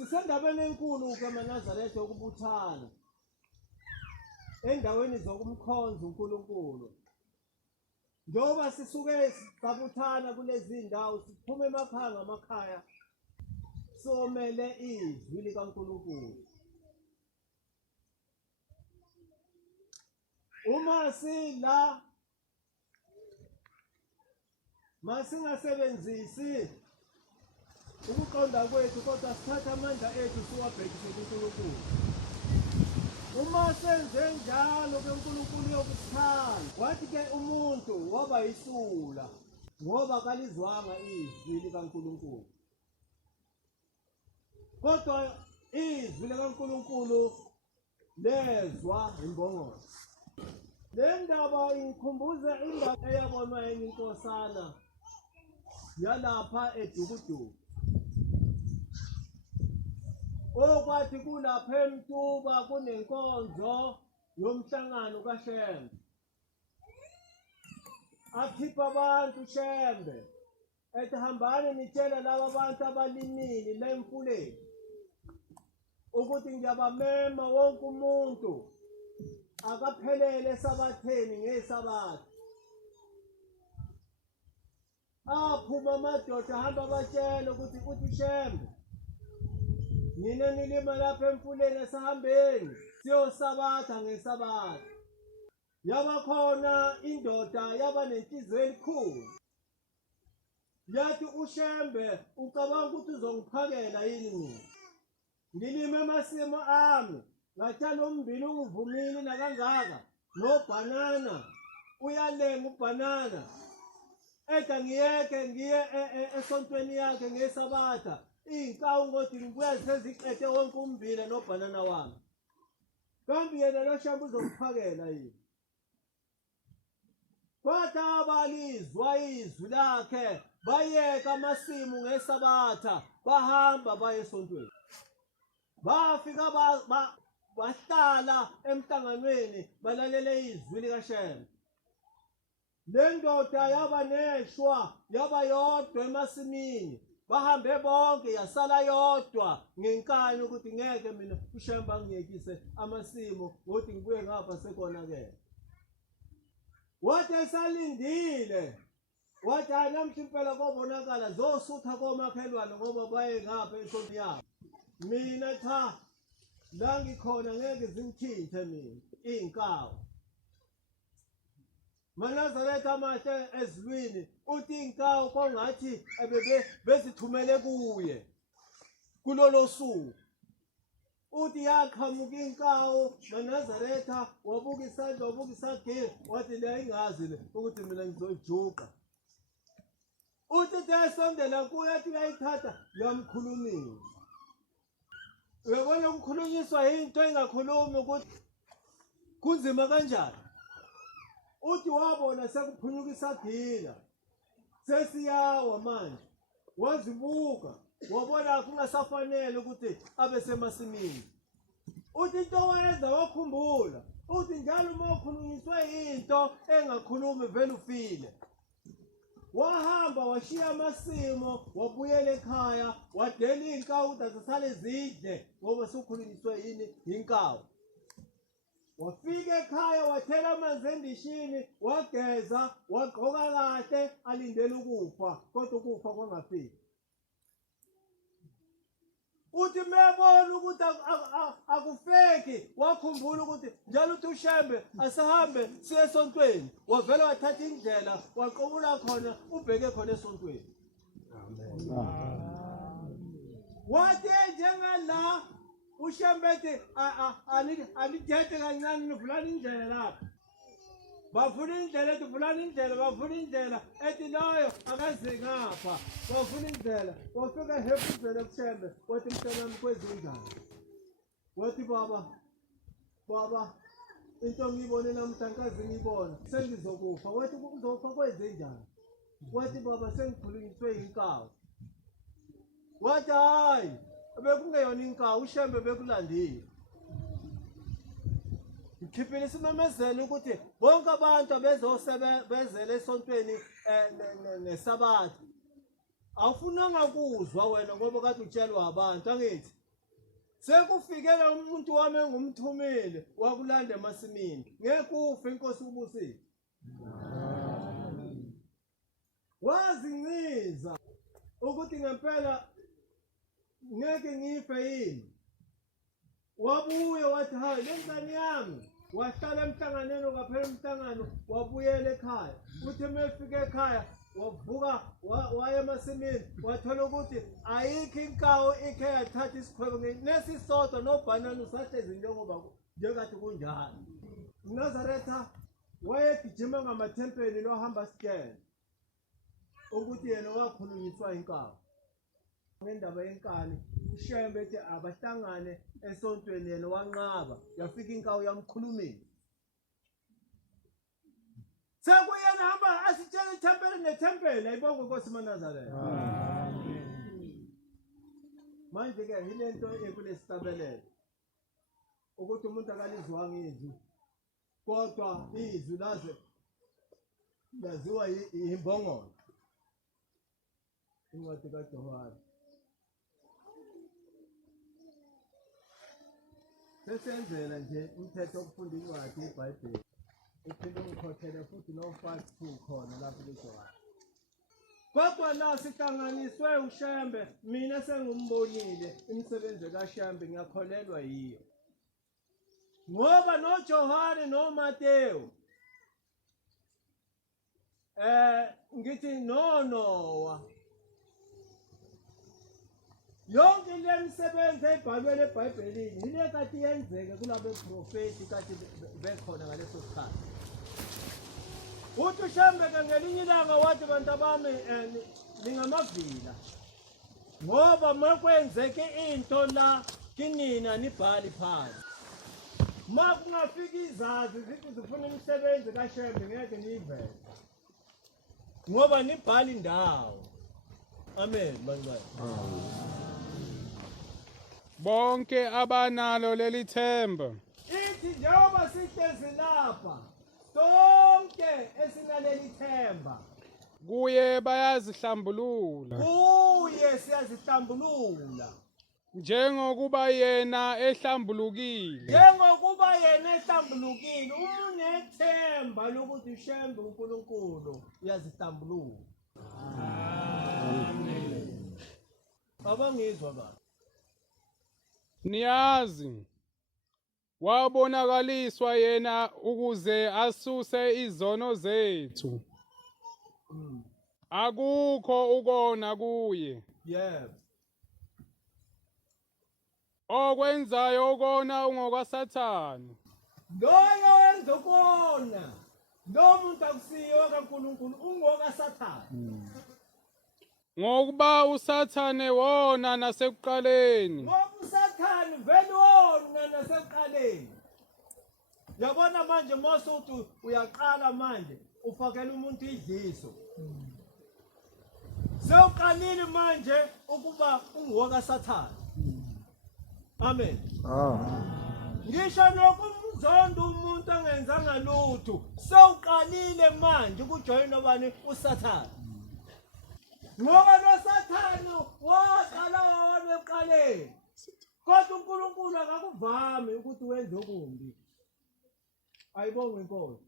Sisendabeni enkulu ke amaNazaretha okubuthana endaweni zokumkhonza uNkulunkulu. Njengoba sisuke sabuthana kulezi ndawo siphuma emakhaya ngamakhaya somele izwi likaNkulunkulu. Uma sila masingasebenzisi ukuqonda kwethu kodwa sithatha amandla ethu siwabhekise kuNkulunkulu. Uma senze njalo ke uNkulunkulu yokusithanda, wathi-ke umuntu waba yisula ngoba kalizwanga izwi likaNkulunkulu. Kodwa izwi likaNkulunkulu lezwa imbongolo. Le ndaba ingikhumbuza indaba eyabonwa enye inkosana yalapha eDukuduku. Okwathi kulapha eMtuba kunenkonzo yomhlangano kaShembe. Akhipha abantu Shembe ethi hambani nitshela laba abantu abalimini lemfuleni ukuthi ngiyabamema wonke umuntu akaphelele esabatheni ngesabatha. Aphuma amadoda ahamba abatshela ukuthi uShembe, nina nilima lapha emfuleni esahambeni siyosabatha ngesabatha. Yaba khona indoda yaba nenhliziyo elikhulu. Yathi uShembe, ucabanga ukuthi uzongiphakela yini mina? Ngilime amasimu ami, ngathanda ummbila ungivumile nakangaka, nobhanana, uyalenga ubhanana. Eda ngiyeke ngiye esontweni yakhe ngesabatha. Iy'nkawu ngothi ngibuya seziqede wonke ummbila nobhanana wami. Kambe yena lo Shembe uzongiphakela yini? Kodwa abalizwa izwi lakhe bayeka amasimu ngesabatha bahamba baye esontweni. Bafika bahlala emhlanganweni balalele izwi likaShembe. Le ndoda yaba neshwa yaba yodwa emasimini. Bahambe bonke yasala yodwa ngenkani ukuthi ngeke mina uShembe angiyekise amasimu ngothi ngibuye ngapha sekonakele. Wathi esalindile wathi hayi namhla impela kobonakala zosutha komakhelwane ngoba baye ngapha esontweni yabo. Mina cha, la ngikhona ngeke zingikhithe mina iy'nkawu. amaNazaretha amahle ezulwini uthi iy'nkawu kongathi bezithumele kuye kulolo suku. Uthi yaqhamuka inkawu amaNazaretha wabuka isandla wabuka isagila wathi le ingazi le ukuthi mina ngizoyijuqa. Uthi esondela kuye athi uyayithatha yamkhulumisa. Uyabona ukukhulunyiswa into engakhulumi ukuthi kunzima kanjani. Uthi wabona sekuphunyuka isagila sesiyawa manje, wazibuka wabona kungasafanele ukuthi abe semasimini. Uthi into owayenza wakhumbula uthi njalo uma ukhulunyiswe into engakhulumi vele ufile. Wahamba washiya amasimu wabuyela ekhaya wadela iy'nkawu ukuthi azisale zidle ngoba sukhulunyiswe yini inkawu. Wafika ekhaya wathela amanzi endishini wageza wagqoka kahle alindele ukufa kodwa ukufa kwangafiki. Uthi mebona ukuthi akufeki wakhumbula ukuthi njalo uthi uShembe asihambe siye esontweni. Wavela wathatha indlela waqubula khona ubheke khona esontweni. Wathi njengala uShembe ethi anithethe kancane nivulani indlela lapha. Bavula indlela ethi vulani indlela bavula indlela ethi loyo akaze ngapha. Bavula indlela wafika ehefuzela kuShembe wathi mntanami kwezenjani? Wathi baba into ngiyibone namhla ngikaze ngiyibona sengizokufa. Wathi uzofa kwezenjani? Wathi baba sengikhulunyiswe inkawu. Wathi hayi bekungeyona inkawu uShembe bekulandile. Ngikhiphile isimemezelo ukuthi bonke abantu bezele esontweni nesabatha. Awufunanga kuzwa wena ngoba kade utshelwa abantu angithi Sekufikela umuntu wami engumthumile wakulanda emasimini. Ngeke ufe inkosi ubusile. Wazinciza ukuthi ngempela ngeke ngife yini. Wabuye wathi hayi lengane yami wahlala emhlanganweni ngaphela umhlangano wabuyela ekhaya. Uthi mefike ekhaya wavuka waya emasimini wathola ukuthi ayikho inkawu ikhe yathatha isikhwebo nesisodwa nobhanana usahlezi njengathi kunjalo. uNazaretha wayegijima ngamathempeli lohamba sikele ukuthi yena wakhulunyiswa inkawu ngendaba yenkani. uShembe ethi abahlangane esontweni yena wanqaba yafika inkawu yamkhulumisa. Sekuyena hamba asitshela ithempeli nethempeli ayibonge inkosi uNazaretha. Manje ke yilento ekulesitabelelo ukuthi umuntu akalizwanga izwi kodwa izwi laziwa yimbongolo. Incwadi kaJohane. Sesenzela nje umthetho wokufunda incwadi yeBhayibheli. Uphinde ungikhokhele futhi no-5:2 khona lapho kuJohane. Kodwa la sihlanganiswe uShembe, mina sengumbonile imisebenzi kaShembe ngiyakholelwa yiyo. Ngoba noJohane noMateyu ngithi noNowa yonke le misebenzi ebhalwe eBhayibhelini yile kade yenzeke kulabo profeti kade bekhona ngaleso sikhathi. Uthi uShembe ke ngelinye ilanga wathi bantu bami ningamavila ngoba makwenzeke into la kinina nibhali phansi. Makungafika izazi zithi zifuna imisebenzi kaShembe ngeke niyivele ngoba nibhali indawo. Amen banqaba. Bonke abanalo leli themba Ithi njengoba sihlezi lapha sonke esinaleli themba kuye bayazihlambulula kuye siyazihlambulula njengokuba yena ehlambulukile. njengokuba yena ehlambulukile. Unethemba lokuthi uShembe uNkulunkulu uyazihlambulula. Amen. Abangizwa kahle. Niyazi wabonakaliswa yena ukuze asuse izono zethu. Akukho ukona kuye. Yebo. Okwenzayo ukona ungokwaSathane. Loyo wenza ukona lo muntu akusiyo kaNkulunkulu ungokaSathane. Ngokuba uSathane wona nasekuqaleni. Ngoba uSathane vele wona nasekuqaleni. Yabona manje mase uthi uyaqala manje ufakela umuntu idliso. Sewuqalile manje ukuba ungokaSathane. Amen. Ngisho nokumzondo umuntu angenzanga lutho sewuqalile manje ukujoyina obani uSathane. Ngoba noSathane waqala wona eqaleni. Kodwa uNkulunkulu akakuvami ukuthi wenze okumbi. Ayibonge inkosi.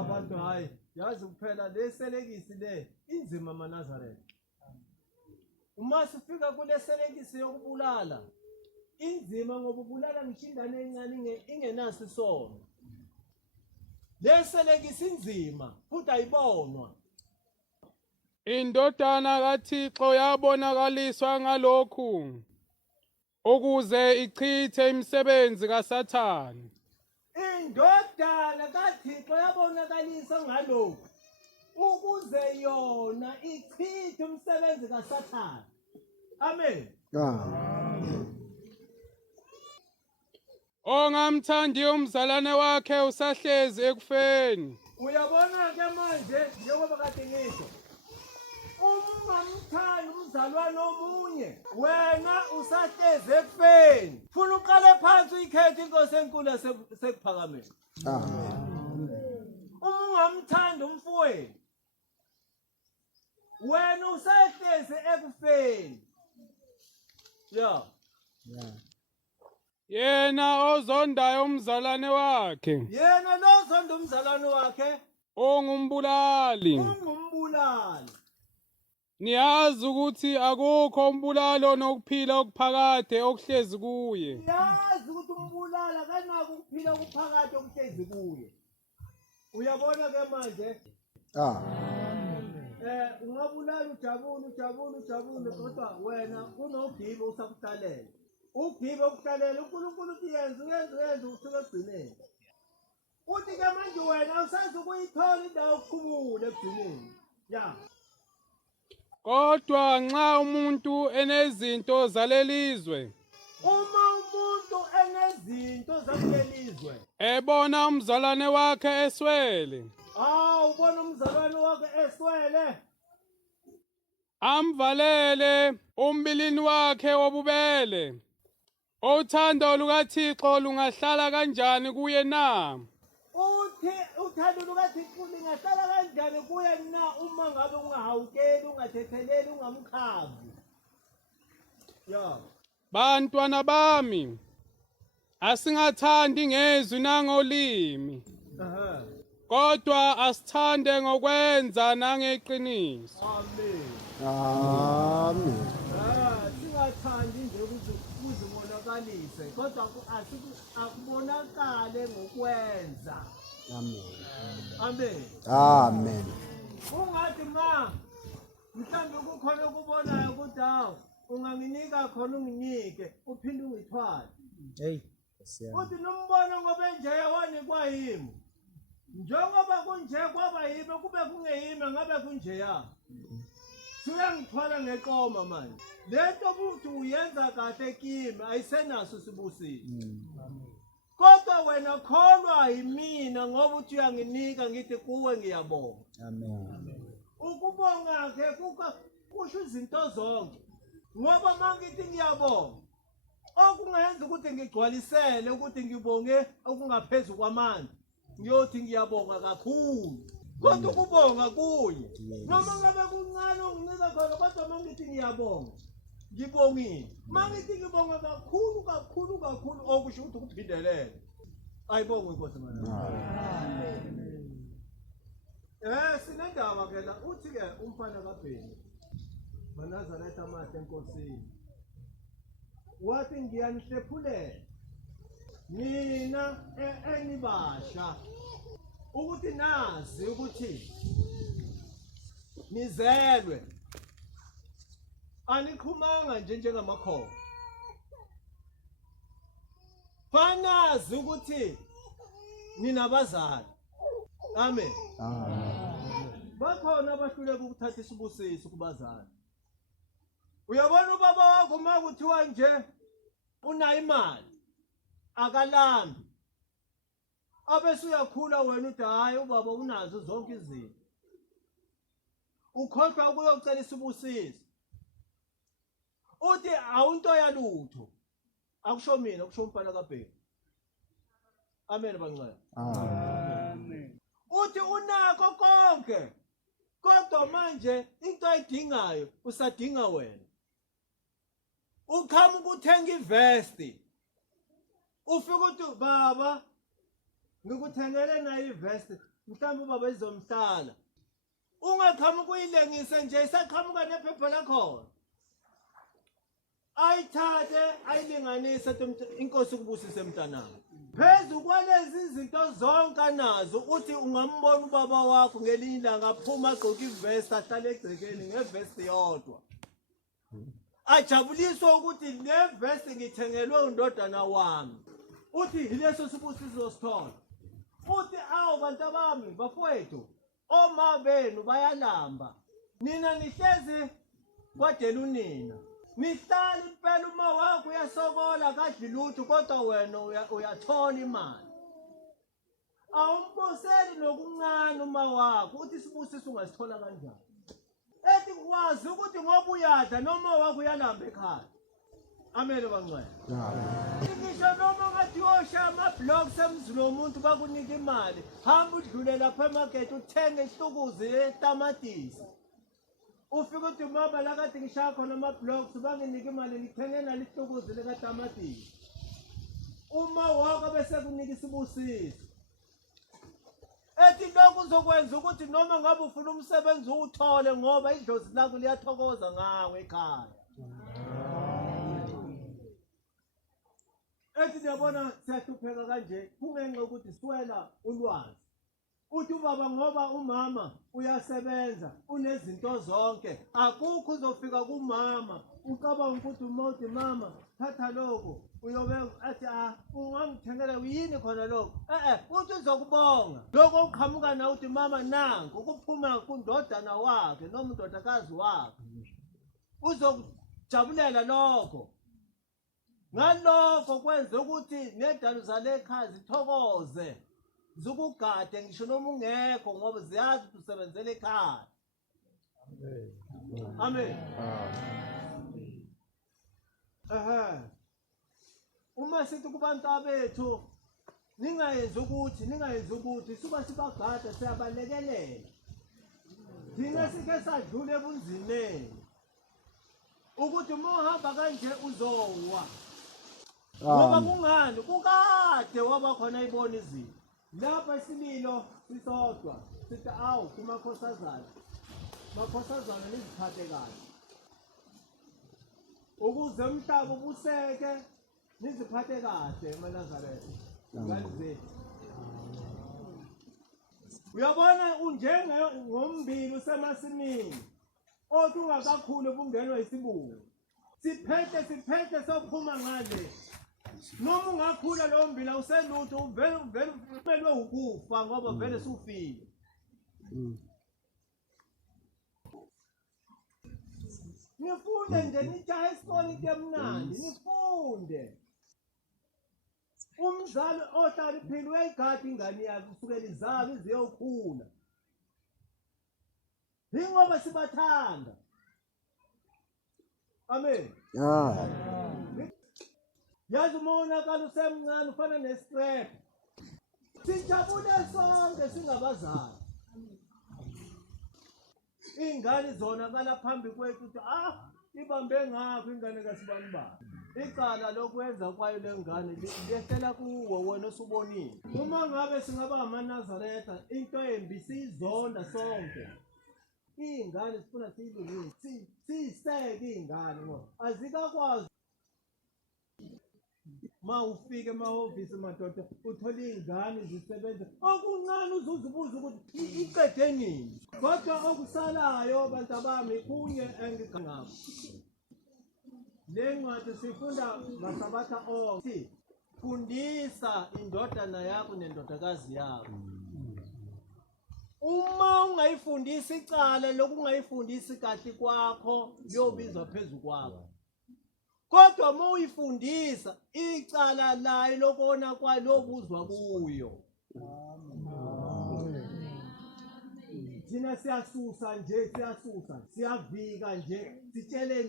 Abantu hayi yazi kuphela leselekisi le inzima maNazaretha. Uma sifika kule selekisi yokubulala inzima ngoba ubulala ngishindane encane ingenaso isono. Leselekisi inzima futhi ayibonwa. Indodana kaThixo yabonakaliswa ngalokhu ukuze ichithe imisebenzi kaSathane. Indodana kaThixo yabonakalisa ngalokhu ukuze yona ichithe umsebenzi kaSathane. Amen. Ongamthandi umzalwane wakhe usahlezi ekufeni. Uyabona ke manje njengoba kade ngisho ungamthandi umzalwane omunye wena usahlezi ekufeni. Funa uqale phansi uyikhethe inkosi enkulu sekuphakamela. Ungamthandi umfowenu wena usahlezi ekufeni. yena ozondayo umzalwane wakhe yena lozonda umzalwane wakhe ongumbulali. ungumbulali. Niyazi ukuthi akukho umbulalo nokuphila okuphakade okuhlezi kuye. Yazi ukuthi umbulala kanako ukuphila okuphakathi okuhlezi kuye. Uyabona ke manje ungabulala ujabule kodwa wena unogibe usakuhlalela. Ugibe ukuhlalela uNkulunkulu uthi yenze usuke egcineni. Uthi ke manje wena awusazi ukuyithola indawo yokukhumula egcineni. Ya. Kodwa nxa umuntu enezinto zalelizwe Uma umuntu enezinto zakulelizwe ebona umzalwane wakhe eswele, ubona umzalwane wakhe eswele, amvalele umbilini wakhe wobubele, uthando lukaThixo lungahlala kanjani kuye na? uthi uthando lukaThixo lingahlala kanjani kuye na uma ngabe ungahawukeli, ungathetheleli, ungamkhavi. Ya. Bantwana bami, asingathandi ngezwi nangolimi, kodwa asithande ngokwenza nangeqiniso. Amen. Amen. Singathandi nje ukuthi kuzibonakalise kodwa akubonakale ngokwenza. Amen. Amen. Amen. Ungathi mhlawumbe kukhona ukubonayo ukuthi unganginika khona unginike uphinde ungithwale. Hey. Uthi nombono ngoba enjeya wanikwa yimi. Njengoba kunje kwaba yimi kube kungeyimi ngabe kunjeya. Suyangithwala ngeqoma manje. Lento futhi uyenza kahle kimi ayisenaso isibusiso. Kodwa wena kholwa yimina ngoba uthi uyanginika ngithi kuwe ngiyabonga. Amen. Ukubonga ke kusho izinto zonke. Ngoba mangithi ngiyabonga okungenza ukuthi ngigcwalisele ukuthi ngibonge okungaphezulu kwamandla. Ngiyothi ngiyabonga kakhulu. Kodwa ukubonga kuye. Noma ngabe kuncane unginika khona kodwa mangithi ngiyabonga. Ngibongile. Mangithi ngibonga kakhulu okusho ukuthi kuphindelele. Ayibonge inkosi manje. Sinendaba ke la uthi ke umfana kaBheni Manazaretha amahle enkosini. Wathi ngiyanihlephulela mina enibasha ukuthi nazi ukuthi nizelwe aniqhumanga nje njengamakhoba. Fanazi ukuthi ninabazali. Amen. Bakhona abahluleka ukuthatha isibusiso kubazali. Uyabona ubaba wakho uma kuthiwa nje unayo imali akalambi. Abese uyakhula wena uthi hayi ubaba unazo zonke izinto. Ukhohlwa ukuyocela isibusiso. Uthi awunto yalutho. Akusho mina kusho umfana kaBheki. Amen bancane. Amen. Uthi unakho konke. Kodwa manje into ayidingayo usadinga wena. Ukhama ukuthenga ivesti. Ufika uthi baba ngikuthengele nayo ivesti mhlawumbe ubaba izomhlala. Ungakhama ukuyilengisa nje isaqhamuka nephepha lakho. Ayithathe ayilinganise inkosi kubusise mntanami. Phezulu kwalezi izinto zonke nazo uthi ungambona ubaba wakho ngelinye ilanga aphuma agqoka ivesti ahlale egcekeni ngevesti yodwa. Ajabuliswa ukuthi le vesti ngithengelwe undodana wami. Uthi yileso sibusiso sithola. Uthi bantu bami bafowethu oma benu bayalamba. Nina nihlezi kwadela unina. Nihlala impela uma wakho uyasokola kadli lutho kodwa wena uyathola imali. Awumboseli nokuncane uma wakho uthi isibusiso ungasithola kanjani. Ethi kwazi ukuthi ngoba uyadla noma wakho uyalamba ekhaya. Amele bancane. Ngisho noma ngathi uyosha ama-blocks emzini womuntu bakunika imali. Hamba udlule lapha emarket uthenge ihlukuzi etamatisi. Ufika uthi mama la kade ngishaya khona ama-blocks banginika imali ngithenge nalo ihlukuzi lekatamatisi. uma wakho bese kunika isibusiso. Ethi lokhu uzokwenza ukuthi noma ngabe ufuna umsebenzi uwuthole ngoba idlozi lakho liyathokoza ngawe ekhaya. Ethi ngiyabona siyahlupheka kanje kungenxa ukuthi siwela ulwazi. Uthi ubaba ngoba umama uyasebenza unezinto zonke akukho uzofika kumama ucabanga ukuthi umothi mama thatha lokho uyobe athi ungangithengela yini khona lokho uthi uzokubonga lokho uqhamuka na uthi mama nanku ukuphuma kundodana wakhe noma undodakazi wakhe uzokujabulela lokho. Ngalokho kwenza ukuthi nedalo zale ekhaya zithokoze zikugade ngisho noma ungekho ngoba ziyazi ukuthi usebenzele ekhaya. Amen. Uma sithi kubantu abethu ningayenzi ukuthi suba sibagada siyabalekelela. Thina sike sadlule ebunzimeni ukuthi uma uhamba kanje uzowa. Ngoba kungani kukade waba khona ibona izinto. Lapha isililo sisodwa sithi awu kumakhosazana. Makhosazana niziphathe kahle. Ukuze umhlaba ubuseke niziphathe kahle eManazaretha. Ngani zethu. Uyabona ngommbili usemasimini. Othi ungakakhulu bungenwa isibungu. Siphethe sophuma ngale. Noma ungakhula lo mbila uselutho uvele umelwe ukufa ngoba vele sufile. Nifunde nje nijahe isikole into emnandi nifunde. Umzali ohlala iphile uyayigada ingane yakhe kusukela izalo ize yokhula. Yingoba sibathanda. Amen. Yazi umonakalo usemncane ufana nescrap. Sijabule sonke singabazali. Ingane zona kala phambi kwethu ukuthi ibambe ngakho ingane kasibani ba. Icala lokwenza kwayo lengane liyehlela kuwo wena osubonile. Uma ngabe singaba amaNazaretha into embi sizonda sonke. Ingane sifuna siyilungise siseke ingane ngoba azikakwazi. Ma ufike emahhovisi madoda uthola ingane zisebenza okuncane uzuzibuza ukuthi iqede nini. Kodwa okusalayo bantu abami kunye engigangabo. Le ncwadi sifunda ngasabatha onke. Fundisa indodana yakho nendodakazi yakho. Uma ungayifundisi icala lokungayifundisi kahle kwakho liyobizwa phezulu kwakho. Kodwa uma uyifundisa icala layo lokona kwayo lobuzwa kuyo. Thina siyasusa nje siyavika nje sitshele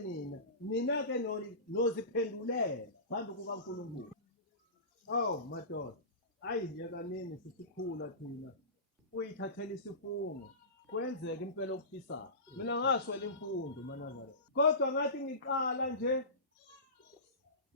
nina ke noziphendulela phambi kukaNkulunkulu. Madoda ayiyeka nini sisikhula thina uyithathela isifungo kwenzeka impela okufisayo. Mina ngaswela imfundo eManazaretha. Kodwa ngathi ngiqala nje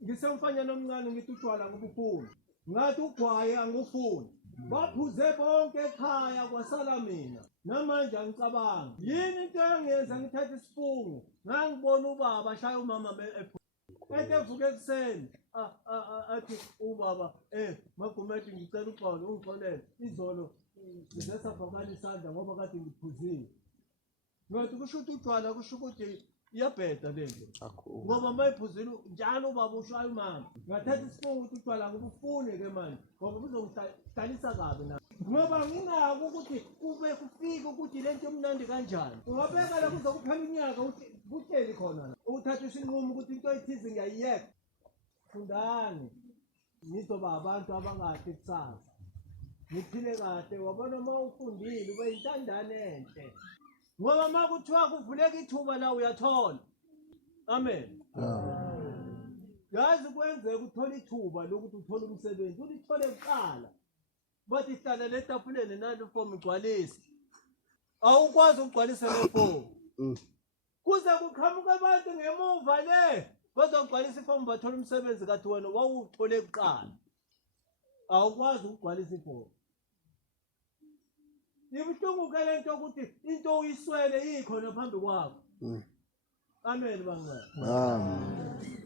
ngisemfanyana omncane ngithi utshwala ngobufuni. Ngathi ugwaye angufuni. Baphuze bonke ekhaya kwasala mina. Namanje angicabanga. Yini into engenza ngithathe isifungo? Ngangibona ubaba ashaya umama ethe evuka ekuseni. Athi ubaba Magumede ngicela uxolo ungixolele izolo ngisasavakala isandla ngoba kade ngiphuzile. Ngathi kusho ukuthi utshwala kusho ukuthi iyabheda lento. Ngoba mayiphuzile njalo ubaba ushaya umama. Ngathatha isifungo ukuthi utshwala ngobufuni ke manje ngoba kuzongidalisa kabi na. Ngoba nginako ukuthi kube kufike ukuthi lento emnandi kanjani. Ungabeka la kuzokuphela unyaka uhleli khona. Uthatha isinqumo ukuthi into ethize ngiyayiyeka. Fundani. Nizoba abantu abangakhe kusasa. Niphile kahle wabona uma ufundile ube intandane enhle. Ngoba uma kuthiwa kuvuleka ithuba la uyathola. Amen. Yazi kwenzeka uthola ithuba lokuthi uthole umsebenzi ulithole kuqala. Bathi hlala letafuleni nalo form igcwalise. Awukwazi ukugcwalisa le form. Kuze kuqhamuka abantu ngemuva le bazogcwalisa iform bathola umsebenzi kathi wena wawuthole kuqala. awukwazi ukugcwalisa ibhola. Ibuhlungu ke lento ukuthi into uyiswele ikhona phambi kwakho. Amen bangcwele. Amen.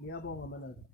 Ngiyabonga manana.